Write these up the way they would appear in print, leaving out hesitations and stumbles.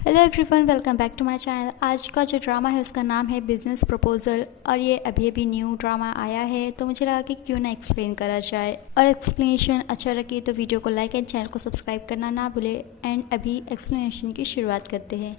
Hello everyone, welcome back to my channel. आज का जो ड्रामा है उसका नाम है बिजनेस प्रपोजल और ये अभी अभी न्यू ड्रामा आया है, तो मुझे लगा कि क्यों ना एक्सप्लेन करा जाए। और एक्सप्लेनेशन अच्छा लगे तो वीडियो को लाइक एंड चैनल को सब्सक्राइब करना ना भूले। एंड अभी एक्सप्लेनेशन की शुरुआत करते हैं।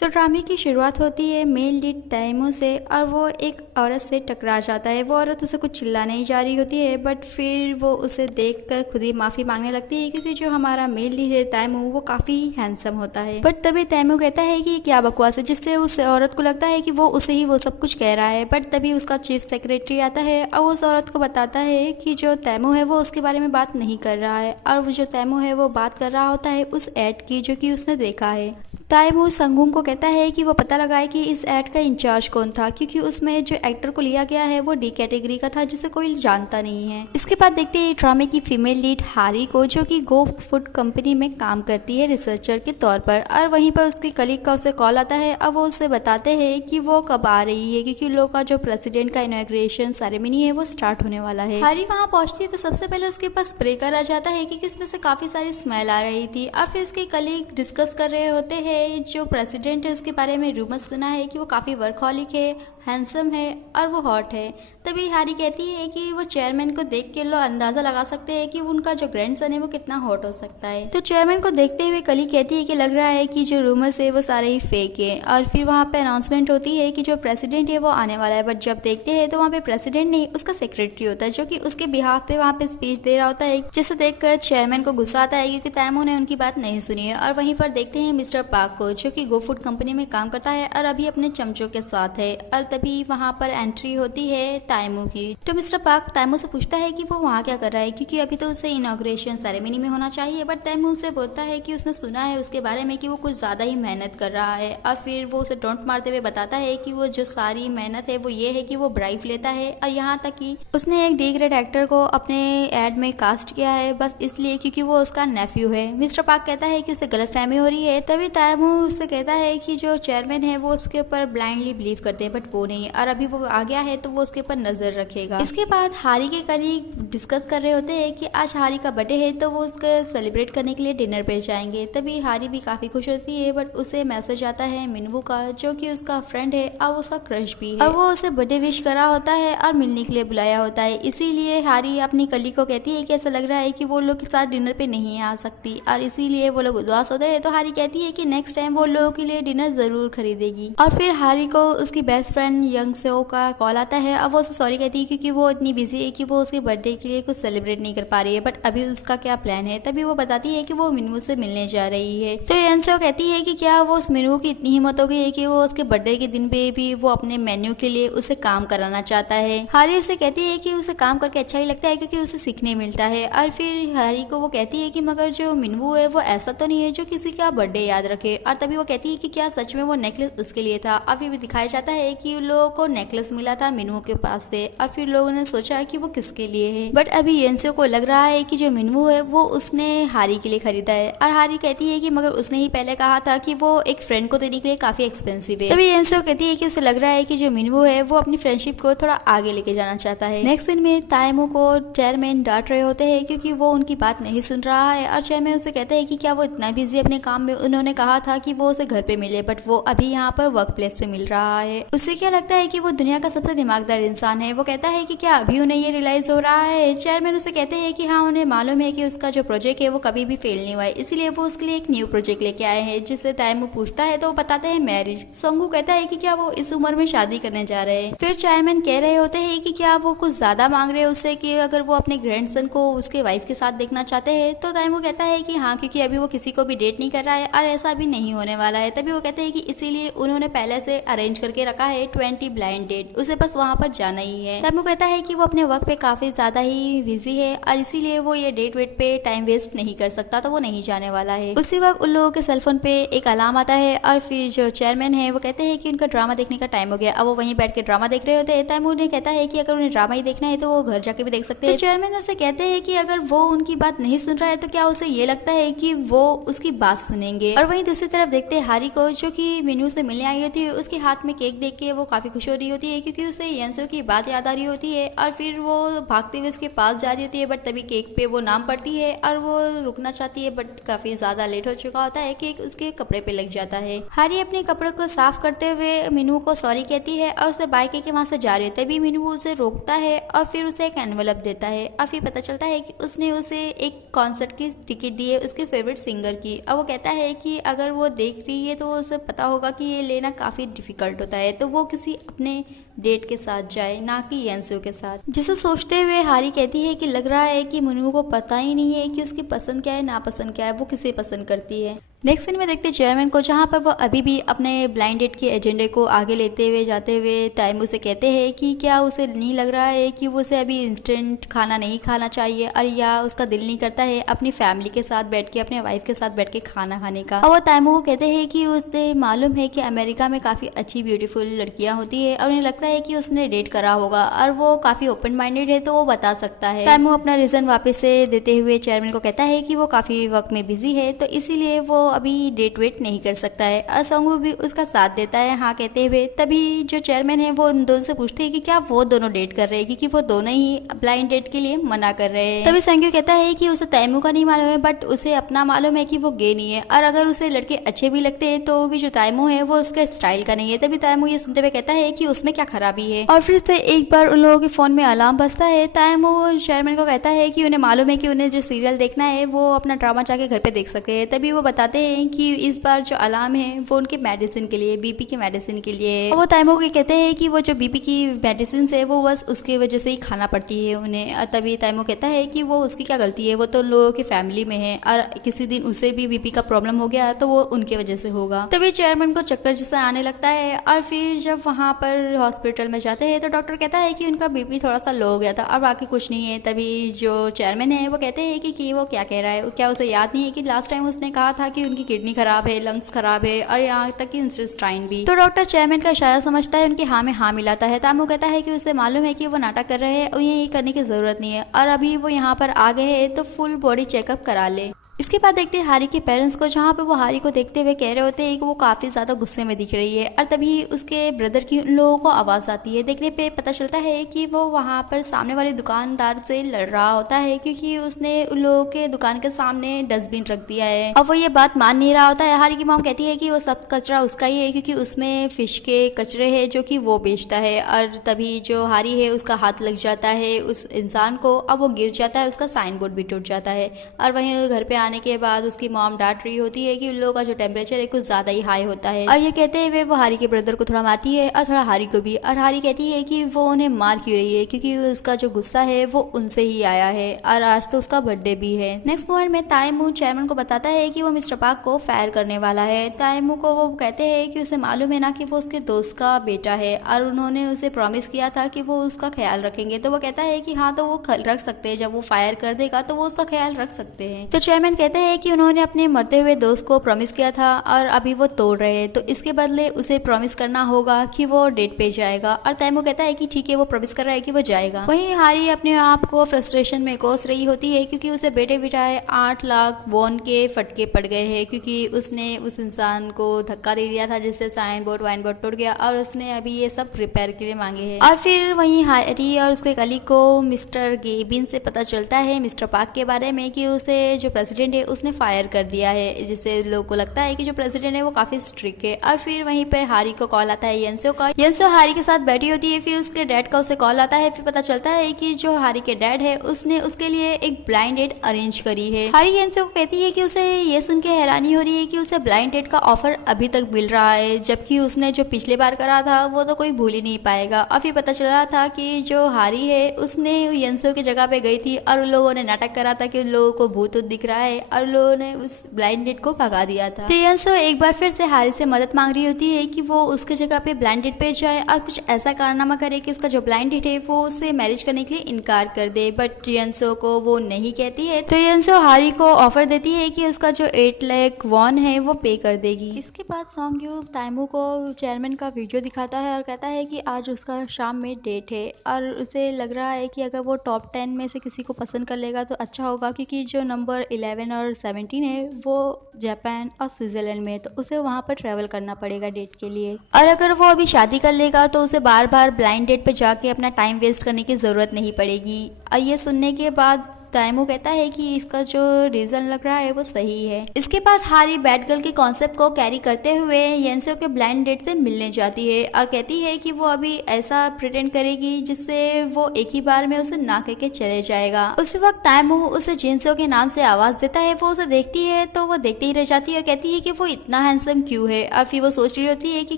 तो ड्रामे की शुरुआत होती है मेल लीड तैमूर से और वो एक औरत से टकरा जाता है। वो औरत उसे कुछ चिल्लाने ही जा रही होती है, बट फिर वो उसे देखकर खुद ही माफ़ी मांगने लगती है, क्योंकि जो हमारा मेल लीड है तैमूर वो काफ़ी हैंडसम होता है। बट तभी तैमूर कहता है कि क्या बकवास है, जिससे उस औरत को लगता है कि वो उसे ही वो सब कुछ कह रहा है। बट तभी उसका चीफ सेक्रेटरी आता है और उस औरत को बताता है कि जो तैमूर है वो उसके बारे में बात नहीं कर रहा है, और वो जो तैमूर है वो बात कर रहा होता है उस एड की जो कि उसने देखा है। तैमूर संगून को कहता है कि वो पता लगाए कि इस ऐड का इंचार्ज कौन था, क्योंकि उसमें जो एक्टर को लिया गया है वो डी कैटेगरी का था, जिसे कोई जानता नहीं है। इसके बाद देखते हैं ड्रामे की फीमेल लीड हारी को, जो कि गो फूड कंपनी में काम करती है रिसर्चर के तौर पर। और वहीं पर उसकी कलीग का उसे कॉल आता है और वो उसे बताते हैं कि वो कब आ रही है, क्योंकि लोग का जो प्रेसिडेंट का इनॉग्रेशन सेरेमनी है वो स्टार्ट होने वाला है। हारी वहाँ पहुंचती है तो सबसे पहले उसके पास स्प्रे करा जाता है, क्योंकि उसमें से काफी सारी स्मेल आ रही थी। और फिर उसके कलीग डिस्कस कर रहे होते हैं जो प्रेसिडेंट है उसके बारे में रूमर सुना है कि वो काफ़ी वर्कहॉलिक है, हैंडसम है और वो हॉट है। तभी हारी कहती है कि वो चेयरमैन को देख के लोग अंदाज़ा लगा सकते हैं कि उनका जो ग्रैंडसन है वो कितना हॉट हो सकता है। तो चेयरमैन को देखते हुए कली कहती है कि लग रहा है कि जो रूमर्स है वो सारे ही फेक है। और फिर वहाँ पे अनाउंसमेंट होती है कि जो प्रेसिडेंट है वो आने वाला है। बट जब देखते हैं तो वहाँ पे प्रेसिडेंट नहीं, उसका सेक्रेटरी होता है, जो कि उसके बिहाफ पे वहाँ पे स्पीच दे रहा होता है, जिसे देखकर चेयरमैन को गुस्सा आता है, क्योंकि तैमूर ने उनकी बात नहीं सुनी है। और वहीं पर देखते हैं मिस्टर पार्क को, जो कि गो फूड कंपनी में काम करता है और अभी अपने चमचों के साथ है। और तभी वहाँ पर एंट्री होती है तैमूर की। तो मिस्टर पार्क तैमूर से पूछता है कि वो वहाँ क्या कर रहा है, क्योंकि अभी तो उसे इनॉग्रेशन सेरेमनी में होना चाहिए। बट तैमूर से बोलता है कि उसने सुना है उसके बारे में कि वो कुछ ज़्यादा ही मेहनत कर रहा है। और फिर वो उसे डोंट मारते हुए बताता है कि वो जो सारी मेहनत है वो ये है कि वो ब्राइब लेता है, और यहाँ तक कि उसने एक डी ग्रेड एक्टर को अपने एड में कास्ट किया है बस इसलिए क्योंकि वो उसका नेफ्यू है। मिस्टर पार्क कहता है कि उसे गलतफहमी हो रही है। तभी तैमूर उससे कहता है कि जो चेयरमैन है वो उसके ऊपर ब्लाइंडली बिलीव करते हैं, बट वो नहीं, और अभी वो आ गया है तो वो उसके ऊपर नजर रखेगा। इसके बाद हारी के कलीग डिस्कस कर रहे होते हैं कि आज हारी का बर्थडे है तो वो उसका सेलिब्रेट करने के लिए डिनर पे जाएंगे। तभी हारी भी काफी खुश होती है, बट उसे मैसेज आता है मिनवू का, जो कि उसका फ्रेंड है और उसका क्रश भी है, और वो उसे बर्थडे विश करा होता है और मिलने के लिए बुलाया होता है। इसीलिए हारी अपनी कलीग को कहती है कि ऐसा लग रहा है कि वो लोग के साथ डिनर पे नहीं आ सकती, और इसीलिए वो लोग उदास होते हैं। तो हारी कहती है कि नेक्स्ट टाइम वो लोगों के लिए डिनर जरूर खरीदेगी। और फिर हारी को उसकी बेस्ट फ्रेंड यंग सेओ का कॉल आता है और वो उसे सॉरी कहती है, क्योंकि वो इतनी बिजी है कि वो उसके बर्थडे के लिए कुछ सेलिब्रेट नहीं कर पा रही है। बट अभी उसका क्या प्लान है। तभी वो बताती है कि वो मिनवू से मिलने जा रही है। तो यंग सेओ कहती है कि क्या वो उस मिनवू की इतनी हिम्मत हो गई है कि वो उसके बर्थडे के दिन पे भी वो अपने मेन्यू के लिए उसे काम कराना चाहता है। हारी उसे कहती है कि उसे काम करके अच्छा ही लगता है, क्योंकि उसे सीखने मिलता है। और फिर हारी को वो कहती है कि मगर जो मिनवू है वो ऐसा तो नहीं है जो किसी का बर्थडे याद रखे। और तभी वो कहती है कि क्या सच में वो नेकलेस उसके लिए था। और फिर भी दिखाया जाता है कि उन लोगों को नेकलेस मिला था मिनवू के पास से, और फिर लोगों ने सोचा कि वो किसके लिए है। बट अभी येंसो को लग रहा है कि जो मिनवू है वो उसने हारी के लिए खरीदा है। और हारी कहती है कि मगर उसने ही पहले कहा था कि वो एक फ्रेंड को देने के लिए काफी एक्सपेंसिव है। तभी येंसो कहती है कि उसे लग रहा है कि जो मिनवू है वो अपनी फ्रेंडशिप को थोड़ा आगे लेके जाना चाहता है। नेक्स्ट दिन में तैमूर को चेयरमैन डांट रहे होते हैं, क्योंकि वो उनकी बात नहीं सुन रहा है। और चेयरमैन उसे कहते हैं कि क्या वो इतना बिजी अपने काम में, उन्होंने कहा था कि वो उसे घर पे मिले, बट वो अभी यहाँ पर वर्क प्लेस पे मिल रहा है। उसे क्या लगता है कि वो दुनिया का सबसे दिमागदार इंसान है। वो कहता है कि क्या अभी उन्हें ये रियलाइज हो रहा है। चेयरमैन उसे कहते हैं कि हाँ, उन्हें मालूम है कि उसका जो प्रोजेक्ट है वो कभी भी फेल नहीं हुआ है, इसीलिए वो उसके लिए एक न्यू प्रोजेक्ट लेके आए हैं, जिससे तैमूर पूछता है तो वो बताते हैं मैरिज। सोंगू कहता है कि क्या वो इस उम्र में शादी करने जा रहे हैं। फिर चेयरमैन कह रहे होते हैं कि क्या वो कुछ ज्यादा मांग रहे हैं उससे, कि अगर वो अपने ग्रैंडसन को उसके वाइफ के साथ देखना चाहते हैं। तो तैमूर कहता है कि हाँ, क्योंकि अभी वो किसी को भी डेट नहीं कर रहा है और ऐसा भी नहीं होने वाला है। तभी वो कहते हैं कि इसीलिए उन्होंने पहले से अरेंज करके रखा है 20 ब्लाइंड डेट, उसे बस वहाँ पर जाना ही है। तैमूर कहता है कि वो अपने वर्क पे काफी ज्यादा ही बिजी है और इसीलिए वो ये डेट वेट पे टाइम वेस्ट नहीं कर सकता, तो वो नहीं जाने वाला है। उसी वक्त उन लोगों के सेलफोन पे एक अलार्म आता है और फिर जो चेयरमैन है वो कहते हैं कि उनका ड्रामा देखने का टाइम हो गया। अब वो वहीं बैठ के ड्रामा देख रहे होते हैं। तैमूर ने कहता है कि अगर उन्हें ड्रामा ही देखना है तो वो घर जाके भी देख सकते हैं। तो चेयरमैन उसे कहते हैं कि अगर वो उनकी बात नहीं सुन रहा है तो क्या उसे ये लगता है कि वो उसकी बात सुनेंगे। और वहीं दूसरी दूसरी तरफ देखते हैं हारी को, जो कि मिनू से मिलने आई होती है। उसके हाथ में केक देख के वो काफी खुश हो रही होती है, क्योंकि उसे यंसो की बात याद आ रही होती है। और फिर वो भागते हुए उसके पास जा रही होती है, बट तभी केक पे वो नाम पड़ती है और वो रुकना चाहती है, बट काफी ज्यादा लेट हो चुका होता है। केक उसके कपड़े पे लग जाता है। हारी अपने कपड़ों को साफ करते हुए मिनू को सॉरी कहती है और उसे बाय के वहां से जा रही है। तभी मिनू उसे रोकता है और फिर उसे एक एनवेलप देता है और फिर पता चलता है कि उसने उसे एक कॉन्सर्ट की टिकट दी है उसके फेवरेट सिंगर की। और वो कहता है कि अगर वो देख रही है तो उसे पता होगा कि ये लेना काफी डिफिकल्ट होता है, तो वो किसी अपने डेट के साथ जाए, ना कि येंसो के साथ। जिसे सोचते हुए हारी कहती है कि लग रहा है कि मिनू को पता ही नहीं है कि उसकी पसंद क्या है, नापसंद क्या है, वो किसे पसंद करती है। नेक्स्ट सीन में देखते हैं चेयरमैन को, जहाँ पर वो अभी भी अपने ब्लाइंड डेट के एजेंडे को आगे लेते हुए जाते हुए तैमू से कहते हैं कि क्या उसे नहीं लग रहा है कि वो उसे अभी इंस्टेंट खाना नहीं खाना चाहिए, और या उसका दिल नहीं करता है अपनी फैमिली के साथ बैठ के, अपने वाइफ के साथ बैठ के खाना खाने का। और वो तैमू को कहते हैं कि उसे मालूम है कि अमेरिका में काफी अच्छी ब्यूटीफुल लड़कियां होती है और उन्हें लगता है कि उसने डेट करा होगा और वो काफी ओपन माइंडेड है, तो वो बता सकता है। तैमू अपना रीजन वापस से देते हुए चेयरमैन को कहता है कि वो काफी वर्क में बिजी है, तो इसीलिए वो अभी डेट वेट नहीं कर सकता है। और संगू भी उसका साथ देता है हाँ कहते हुए। तभी जो चेयरमैन है वो उन दोनों से पूछते हैं कि क्या वो दोनों डेट कर रहे हैं, क्योंकि वो दोनों ही ब्लाइंड डेट के लिए मना कर रहे हैं। तभी संगू कहता है कि उसे तैमू का नहीं मालूम है, बट उसे अपना मालूम है कि वो गे नहीं है, और अगर उसे लड़के अच्छे भी लगते हैं तो भी जो तैमू है वो उसके स्टाइल का नहीं है। तभी तैमू ये सुनते हुए कहता है कि उसमें क्या खराबी है। और फिर से एक बार उन लोगों के फोन में अलार्म बजता है। तैमू चेयरमैन को कहता है कि उन्हें मालूम है कि उन्हें जो सीरियल देखना है वो अपना ड्रामा जाके घर पे देख सकते हैं। तभी वो बताते हैं कि इस बार जो अलार्म है वो उनके मेडिसिन के लिए, बीपी की मेडिसिन के लिए। और वो तैमू को कहते हैं कि वो जो बीपी की मेडिसिन है वो बस उसकी वजह से ही खाना पड़ती है उन्हें। और तभी तैमू कहता है कि वो उसकी क्या गलती है, वो तो लोगों की फैमिली में है, और किसी दिन उसे भी बीपी का प्रॉब्लम हो गया तो वो उनके वजह से होगा। तभी चेयरमैन को चक्कर जैसा आने लगता है, और फिर जब वहाँ पर हॉस्पिटल में जाते हैं तो डॉक्टर कहता है कि उनका बीपी थोड़ा सा लो हो गया था और बाकी कुछ नहीं है। तभी जो चेयरमैन है वो कहते हैं कि वो क्या कह रहा है, क्या उसे याद नहीं है कि लास्ट टाइम उसने कहा था कि उनकी किडनी खराब है, लंग्स खराब है, और यहाँ तक कि इंटेस्टाइन भी। तो डॉक्टर चेयरमैन का इशारा समझता है, उनके हाँ में हाँ मिलाता है। तैमू कहता है कि उसे मालूम है कि वो नाटक कर रहे हैं और ये करने की जरूरत नहीं है, और अभी वो यहाँ पर आ गए हैं तो फुल बॉडी चेकअप करा ले। इसके बाद देखते हैं हारी के पेरेंट्स को, जहाँ पे वो हारी को देखते हुए कह रहे होते हैं कि वो काफ़ी ज़्यादा गुस्से में दिख रही है। और तभी उसके ब्रदर की उन लोगों को आवाज़ आती है। देखने पे पता चलता है कि वो वहाँ पर सामने वाले दुकानदार से लड़ रहा होता है, क्योंकि उसने उन लोगों के दुकान के सामने डस्टबिन रख दिया है। और वो ये बात मान नहीं रहा होता है। हारी की मॉम कहती है कि वो सब कचरा उसका ही है, क्योंकि उसमें फिश के कचरे है जो कि वो बेचता है। और तभी जो हारी है उसका हाथ लग जाता है उस इंसान को, अब वो गिर जाता है, उसका साइन बोर्ड भी टूट जाता है। और वहीं घर पे आने के बाद उसकी मॉम डांट रही होती है कि उन लोगों का जो टेम्परेचर है कुछ ज्यादा ही हाई होता है। और ये कहते हुए वो हारी के ब्रदर को थोड़ा मारती है और थोड़ा हारी को भी। और हारी कहती है कि वो उन्हें मार क्यों रही है, क्योंकि उसका जो गुस्सा है वो उनसे ही आया है, और आज तो उसका बर्थडे भी है। नेक्स्ट मोमेंट में तैमू चेयरमैन को बताता है कि वो मिस्टर पार्क को फायर करने वाला है। तैमू को वो कहते हैं कि उसे मालूम है ना कि वो उसके दोस्त का बेटा है, और उन्होंने उसे प्रॉमिस किया था कि वो उसका ख्याल रखेंगे। तो वो कहता है कि हाँ, तो वो रख सकते हैं, जब वो फायर कर देगा तो वो उसका ख्याल रख सकते हैं। तो चेयरमैन कहते हैं कि उन्होंने अपने मरते हुए दोस्त को प्रॉमिस किया था और अभी वो तोड़ रहे हैं, तो इसके बदले उसे प्रॉमिस करना होगा कि वो डेट पे जाएगा। और तैमू कहता है कि ठीक है, वो प्रॉमिस कर रहा है कि वो जाएगा। वहीं हारी अपने आप को फ्रस्ट्रेशन में कोस रही होती है, क्योंकि उसे बेटे बिठाए 8 लाख वॉन के फटके पड़ गए हैं, क्योंकि उसने उस इंसान को धक्का दे दिया था जिससे साइन बोर्ड वाइन बोर्ड टूट गया, और उसने अभी ये सब रिपेयर के लिए मांगे हैं। और फिर वहीं हारी और उसके कलीग को मिस्टर गेबिन से पता चलता है मिस्टर पार्क के बारे में, कि उसे जो प्रेसिडेंट है उसने फायर कर दिया है, जिससे लोगों को लगता है कि जो प्रेसिडेंट है वो काफी स्ट्रिक्ट है। और फिर वहीं पर हारी को कॉल आता है येंसो का। येंसो हारी के साथ बैठी होती है, फिर उसके डैड का उसे कॉल आता है। फिर पता चलता है कि जो हारी के डैड है उसने उसके लिए एक ब्लाइंड डेट अरेंज करी है। हारी येंसो को कहती है कि उसे ये सुन के हैरानी हो रही है कि उसे ब्लाइंड डेट का ऑफर अभी तक मिल रहा है, जबकि उसने जो पिछले बार करा था वो तो कोई भूल ही नहीं पाएगा। और फिर पता चला था कि जो हारी है उसने येंसो की जगह पे गई थी और उन लोगों ने नाटक करा था कि उन लोगों को भूत दिख रहा है, और लोगों ने उस ब्लाइंड डेट को भगा दिया था। तो येंसो एक बार फिर से हारी से मदद मांग रही होती है कि वो उसके जगह पे ब्लाइंड डेट पे जाए और कुछ ऐसा कारनामा करे कि उसका जो ब्लाइंड डेट है वो उसे मैरिज करने के लिए इनकार कर दे, बट येंसो को वो नहीं कहती है। तो येंसो हारी को ऑफर देती है कि उसका जो 8 लाख वॉन है वो पे कर देगी। इसके बाद सोंग्यू तैमू को चेयरमैन का वीडियो दिखाता है और कहता है कि आज उसका शाम में डेट है, और उसे लग रहा है कि अगर वो टॉप 10 में से किसी को पसंद कर लेगा तो अच्छा होगा, क्योंकि जो नंबर 11 11 और 17 है वो जापान और स्विट्जरलैंड में है, तो उसे वहाँ पर ट्रैवल करना पड़ेगा डेट के लिए। और अगर वो अभी शादी कर लेगा तो उसे बार बार ब्लाइंड डेट पे जाके अपना टाइम वेस्ट करने की ज़रूरत नहीं पड़ेगी। और ये सुनने के बाद ताइमू कहता है कि इसका जो रीजन लग रहा है वो सही है। इसके बाद हारी बैड गर्ल के कॉन्सेप्ट को कैरी करते हुए येंसो के ब्लाइंड डेट से मिलने जाती है और कहती है कि वो अभी ऐसा प्रिटेंड करेगी जिससे वो एक ही बार में उसे ना कह के चले जाएगा। उसी वक्त ताइमू उसे जेंसो के नाम से आवाज देता है। वो उसे देखती है तो वो देखते ही रह जाती है और कहती है कि वो इतना हैंडसम क्यों है। और फिर वो सोच रही होती है कि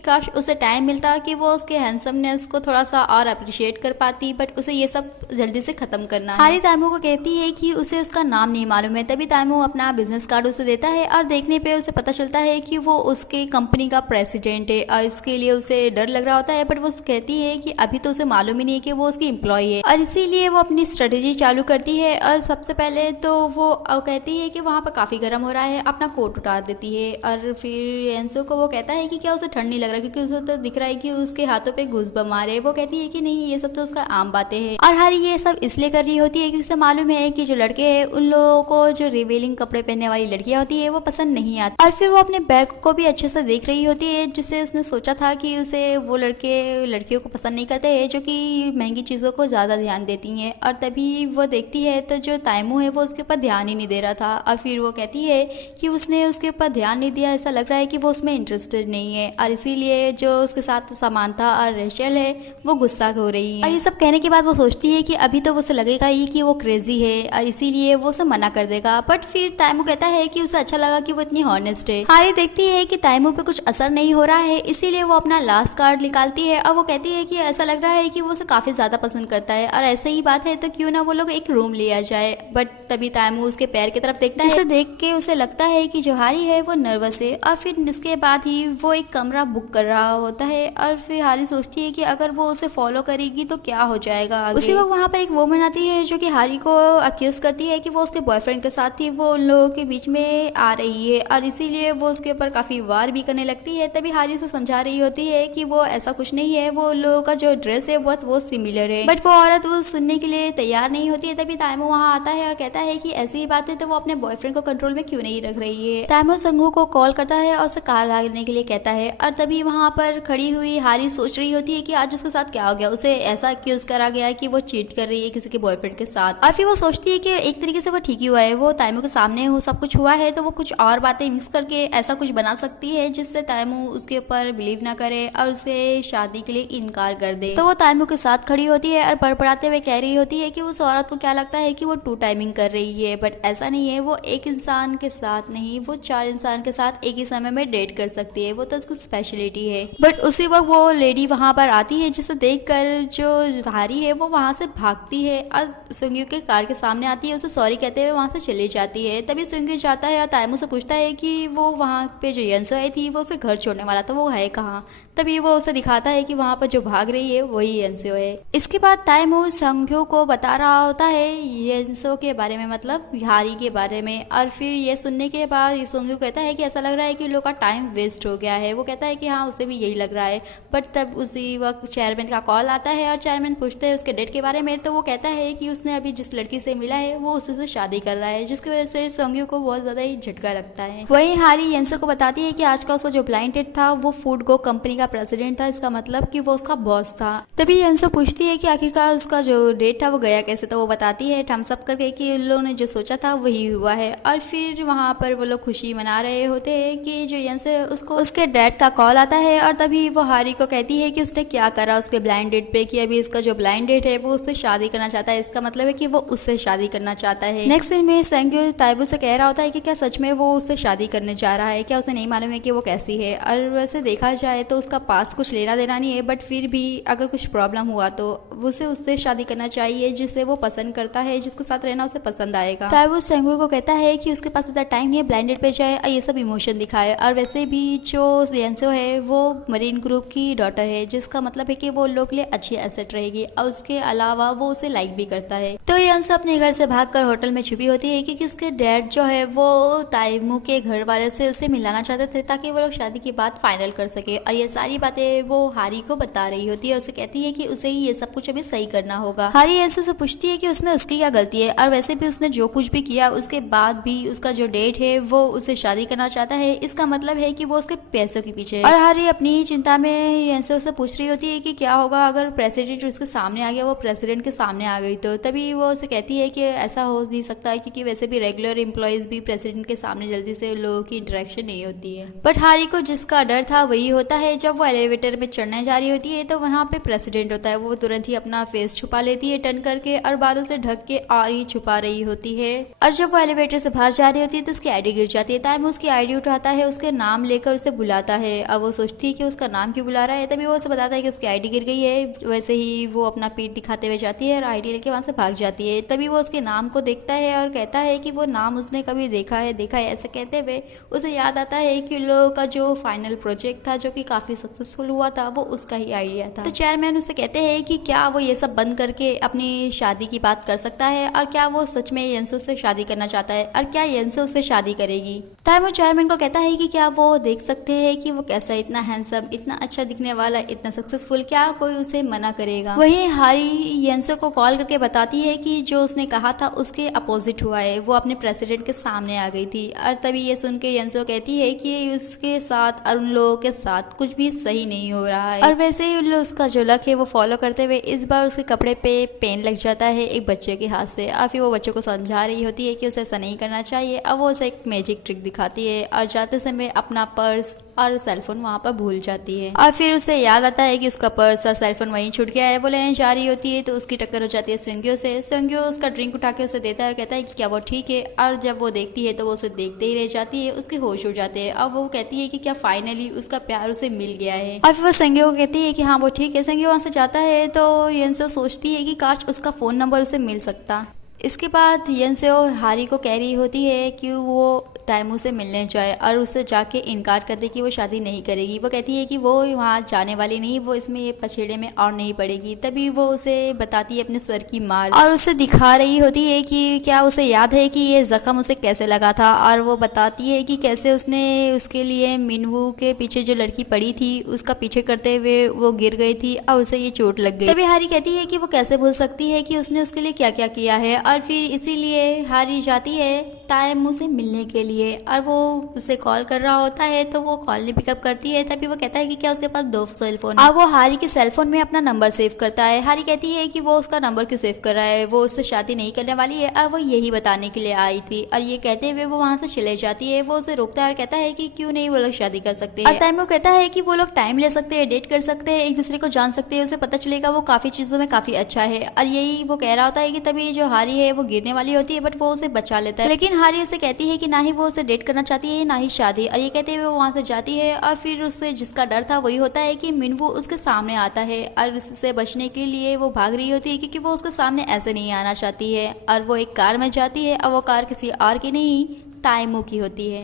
काश उसे टाइम मिलता कि वो उसके हैंडसमनेस को थोड़ा सा और अप्रिशिएट कर पाती, बट उसे ये सब जल्दी से खत्म करना है। हारी ताइमू को कहती है कि उसे उसका नाम नहीं मालूम है। तभी ताइमू अपना बिजनेस कार्ड उसे देता है और देखने पे उसे पता चलता है कि वो उसके कंपनी का प्रेसिडेंट है और इसके लिए उसे डर लग रहा होता है, बट वो कहती है कि अभी तो उसे मालूम ही नहीं है कि वो उसकी एम्प्लॉय है और इसीलिए वो अपनी स्ट्रेटेजी चालू करती है। और सबसे पहले तो वो कहती है कि वहाँ पर काफी गर्म हो रहा है, अपना कोट उतार देती है। और फिर एंसो को वो कहता है कि क्या उसे ठंड नहीं लग रहा, क्योंकि उसे तो दिख रहा है कि उसके हाथों पे गूज़बम्प आ रहे हैं। वो कहती है कि नहीं, ये सब तो उसका आम बातें हैं। और हारी ये सब इसलिए कर रही होती है क्योंकि उसे मालूम है कि जो लड़के हैं उन लोगों को जो रिवीलिंग कपड़े पहनने वाली लड़कियां होती है वो पसंद नहीं आती। और फिर वो अपने बैग को भी अच्छे से देख रही होती है, जिससे उसने सोचा था कि उसे वो लड़कियों को पसंद नहीं करते हैं जो कि महंगी चीज़ों को ज़्यादा ध्यान देती हैं। और तभी वो देखती है तो जो ताइमू है वो उसके ऊपर ध्यान ही नहीं दे रहा था। और फिर वो कहती है कि उसने उसके ऊपर ध्यान नहीं दिया, ऐसा लग रहा है कि वो उसमें इंटरेस्टेड नहीं है और इसीलिए जो उसके साथ समांथा और रेचल है वो गुस्सा हो रही है। और ये सब कहने के बाद वो सोचती है कि अभी तो उसे लगेगा ही कि वो क्रेजी है और इसीलिए वो उसे मना कर देगा। बट फिर ताइमू कहता है कि उसे अच्छा लगा कि वो इतनी हॉनेस्ट है। हारी देखती है कि ताइमू पे कुछ असर नहीं हो रहा है, इसीलिए वो अपना लास्ट कार्ड निकालती है और वो कहती है कि ऐसा लग रहा है कि वो उसे काफी ज्यादा पसंद करता है और ऐसे ही बात है तो क्यों ना वो लोग एक रूम लिया जाए। बट तभी ताइमू उसके पैर की तरफ देखता है, जिसे देख के उसे लगता है कि जो हारी है वो नर्वस है। और फिर उसके बाद ही वो एक कमरा बुक कर रहा होता है और फिर हारी सोचती है कि अगर वो उसे फॉलो करेगी तो क्या हो जाएगा आगे। उसी वक्त वहाँ पर एक वोमन आती है जो कि हारी को अक्यूज करती है कि वो उसके बॉयफ्रेंड के साथ ही वो उन लोगों के बीच में आ रही है और इसीलिए वो उसके ऊपर काफी वार भी करने लगती है। तभी हारी उसे समझा रही होती है कि वो ऐसा कुछ नहीं है, वो लोगों का जो ड्रेस है बहुत वो सिमिलर है। बट वो औरत वो सुनने के लिए तैयार नहीं होती है। तभी ताइमू वहाँ आता है और कहता है कि ऐसी ही बात है तो वो अपने बॉयफ्रेंड को कंट्रोल में क्यों नहीं रख रही है। ताइमू संगू को कॉल करता है और उसे कार लाने के लिए कहता है। और तभी वहाँ पर खड़ी हुई हारी सोच रही होती है कि आज उसके साथ क्या हो गया, उसे ऐसा एक्यूज करा गया कि वो चीट कर रही है किसी के बॉयफ्रेंड के साथ। और फिर वो सोचती है कि एक तरीके से वो ठीक ही हुआ है, वो ताइमू के सामने वो सब कुछ हुआ है तो वो कुछ और बातें मिक्स करके ऐसा कुछ बना सकती है जिससे ताइमू उसके ऊपर बिलीव ना करे और उसे शादी के लिए इनकार कर दे। तो वो ताइमू के साथ खड़ी होती है और बड़बड़ाते हुए कह रही होती है कि उस औरत को क्या लगता है कि वो 2 टाइमिंग कर रही है, बट ऐसा नहीं है, वो एक इंसान के साथ नहीं, वो 4 इंसान के साथ एक ही समय में डेट कर सकती है, वो तो उसकी स्पेशलिटी है। बट उसी वक्त वो लेडी वहां पर आती है जिसे देखकर जो हारी है वो वहां से भागती है और सुंग्यू के कार के सामने आती है, उसे सॉरी कहते हुए वहां से चली जाती है। तभी सुंग्यू जाता है और ताइमू से पूछता है कि वो वहां पे जो येंसो आई थी वो उसे घर छोड़ने वाला था, वो है कहाँ। तभी वो उसे दिखाता है कि वहां पर जो भाग रही है वही येंसो है। इसके बाद ताइमू संग्यो को बता रहा होता है येंसो के बारे में, मतलब हारी के बारे में। और फिर ये सुनने के बाद संग्यो कहता है कि ऐसा लग रहा है कि लोग का टाइम वेस्ट हो गया है। वो कहता है कि हाँ उसे भी यही लग रहा है। बट तब उसी वक्त चेयरमैन का कॉल आता है और चेयरमैन पूछते हैं उसके डेट के बारे में। तो वो कहता है कि उसने अभी जिस लड़की से मिला है वो उसी से शादी कर रहा है, जिसकी वजह से संग्यो को बहुत ज्यादा ही झटका लगता है। वही हारी येंसो को बताती है कि आज का उसका जो ब्लाइंड डेट था वो फूड गो कंपनी का प्रेसिडेंट था, इसका मतलब कि वो उसका बॉस था। तभी येंसो पूछती है कि आखिरकार उसका जो डेट था वो गया कैसे, तो वो बताती है थम्स अप करके कि उन लोगों ने जो सोचा था वही हुआ है। और फिर वहाँ पर वो लोग खुशी मना रहे होते हैं कि जो येंसो उसको उसके डैड का कॉल आता है और तभी वो हारी को कहती है कि उसने क्या करा उसके ब्लाइंड डेट पे, कि अभी उसका जो ब्लाइंड डेट है वो उससे शादी करना चाहता है, इसका मतलब है कि वो उससे शादी करना चाहता है। नेक्स्ट सीन में संग्यो ताइबू से कह रहा होता है कि क्या सच में वो उससे शादी करने जा रहा है, क्या उसे नहीं मालूम है कि वो कैसी है। और वैसे देखा जाए तो उसका पास कुछ लेना देना नहीं है, बट फिर भी अगर कुछ प्रॉब्लम हुआ तो उसे उससे शादी करना चाहिए जिससे वो पसंद करता है, जिसके साथ रहना उसे पसंद आएगा। ताइबू संग्यो को कहता है कि उसके पास इतना टाइम नहीं है ब्लाइंड डेट पे जाए और ये सब इमोशन दिखाए। और वैसे भी जो येंसो है वो मरीन ग्रुप की डॉटर है, जिसका मतलब है कि वो लोग के लिए अच्छी एसेट रहेगी और उसके अलावा वो उसे लाइक भी करता है। तो येंसो अपने अपने घर से भागकर होटल में छुपी होती है क्योंकि उसके डैड जो है वो ताइमू के घर वाले से उसे मिलाना चाहते थे ताकि वो लोग शादी की बात फाइनल कर सके। और ये सारी बातें वो हारी को बता रही होती है। उसे कहती है कि उसे ही ये सब कुछ अभी सही करना होगा। हारी ऐसे से पूछती है कि उसमें उसकी क्या गलती है और वैसे भी उसने जो कुछ भी किया उसके बाद भी उसका जो डेट है वो उसे शादी करना चाहता है। इसका मतलब है कि वो उसके पैसों के पीछे है। और हारी अपनी ही चिंता में ऐसे उसे पूछ रही होती है कि क्या होगा अगर प्रेसिडेंट उसके सामने आ गया, वो प्रेसिडेंट के सामने आ गई तो। तभी वो उसे कहती है कि ऐसा हो नहीं सकता है क्योंकि वैसे भी रेगुलर एम्प्लॉयज भी प्रेसिडेंट के सामने जल्दी से लोगों की इंटरेक्शन नहीं होती है। बट हारी को जिसका डर था वही होता है। जब वो एलिवेटर में चढ़ने जा रही होती है तो वहाँ पे प्रेसिडेंट होता है। वो तुरंत ही अपना फेस छुपा लेती है टर्न करके और बालों से ढक के और ही छुपा रही होती है। और जब वो एलिवेटर से बाहर जा रही होती है तो उसकी आईडी गिर जाती है। ताइमू उसकी आईडी उठाता है, उसके नाम लेकर उसे बुलाता है। अब वो सोचती है कि उसका नाम क्यों बुला रहा है। तभी वो उसे बताता है कि उसकी आईडी गिर गई है। वैसे ही वो अपना पीठ दिखाते हुए जाती है और आईडी लेके वहाँ से भाग जाती है। तभी वो उसके नाम को देखता है और कहता है कि वो नाम उसने कभी देखा है ऐसे कहते हुए उसे याद आता है कि लोगों का जो फाइनल प्रोजेक्ट था जो कि काफी सक्सेसफुल हुआ था वो उसका ही आइडिया था। तो चेयरमैन उसे कहते हैं कि क्या वो ये सब बंद करके अपनी शादी की बात कर सकता है और क्या वो सच में यंसो से शादी करना चाहता है और क्या यंसो से शादी करेगी। ताइमू चेयरमैन को कहता है कि क्या वो देख सकते हैं कि वो कैसा इतना हैंडसम, इतना अच्छा दिखने वाला, इतना सक्सेसफुल, क्या कोई उसे मना करेगा। वहीं हारी यंसो को कॉल करके बताती है कि जो उसने कहा था उसके अपोजिट हुआ है, वो अपने प्रेसिडेंट के सामने आ गई थी। और तभी ये सुन के यंसो कहती है कि उसके साथ और उन लोगों के साथ कुछ भी सही नहीं हो रहा है। और वैसे ही उसका जो लक है वो फॉलो करते हुए इस बार उसके कपड़े पे पेन लग जाता है एक बच्चे के हाथ से। और फिर वो बच्चे को समझा रही होती है कि उसे ऐसा नहीं करना चाहिए। अब वो उसे एक मैजिक ट्रिक दिखाती है और जाते समय अपना पर्स और सेलफोन वहाँ पर भूल जाती है। और फिर उसे याद आता है कि उसका पर्स और सेलफोन वहीं छूट गया है। वो लेने जा रही होती है तो उसकी टक्कर हो जाती है सुंग्यो से। सुंग्यो उसका ड्रिंक उठा के उसे देता है, कहता है कि क्या वो ठीक है। और जब वो देखती है तो वो उसे देखते ही रह जाती है, उसके होश उड़ जाते हैं। अब वो कहती है कि क्या फाइनली उसका प्यार उसे मिल गया है। और फिर वो सुंग्यो को कहती है कि हाँ वो ठीक है। सुंग्यो वहाँ से जाता है तो यंसो सोचती है कि काश उसका फोन नंबर उसे मिल सकता। इसके बाद यंसो हारी को कह रही होती है कि वो ताइमू से मिलने जाए और उसे जाके इनकार कर दे कि वो शादी नहीं करेगी। वो कहती है कि वो वहाँ जाने वाली नहीं, वो इसमें ये पछेड़े में और नहीं पड़ेगी। तभी वो उसे बताती है अपने सर की मार और उसे दिखा रही होती है कि क्या उसे याद है कि ये जख्म उसे कैसे लगा था। और वो बताती है कि कैसे उसने उसके लिए मिनवू के पीछे जो लड़की पड़ी थी उसका पीछे करते हुए वो गिर गई थी और उसे ये चोट लग गई। तभी हारी कहती है कि वो कैसे भूल सकती है कि उसने उसके लिए क्या क्या किया है। और फिर इसीलिए हारी जाती है ताइमू से मिलने के लिए और वो उसे कॉल कर रहा होता है तो वो कॉल नहीं पिकअप करती है। तभी वो कहता है कि क्या उसके पास 2 सेलफोन है और वो हारी के सेलफोन में अपना नंबर सेव करता है। हारी कहती है कि वो उसका नंबर क्यों सेव कर रहा है, वो उससे शादी नहीं करने वाली है और वो यही बताने के लिए आई थी। और ये कहते हुए वो वहां से चले जाती है। वो उसे रोकता है और कहता है कि क्यों नहीं वो लोग शादी कर सकते हैं। ताइमू कहता है कि वो लोग टाइम ले सकते हैं, डेट कर सकते हैं, एक दूसरे को जान सकते हैं, उसे पता चलेगा वो काफी चीजों में काफी अच्छा है। और यही वो कह रहा होता है कि तभी जो हारी है वो गिरने वाली होती है बट वो उसे बचा लेता है। लेकिन हारी उसे कहती है कि ना ही वो उसे डेट करना चाहती है ना ही शादी। और ये कहते हुए वो वहां से जाती है और फिर उससे जिसका डर था वही होता है कि मिनवू उसके सामने आता है और उससे बचने के लिए वो भाग रही होती है क्योंकि वो उसके सामने ऐसे नहीं आना चाहती है। और वो एक कार में जाती है और वो कार किसी और की नहीं ताइमू की होती है।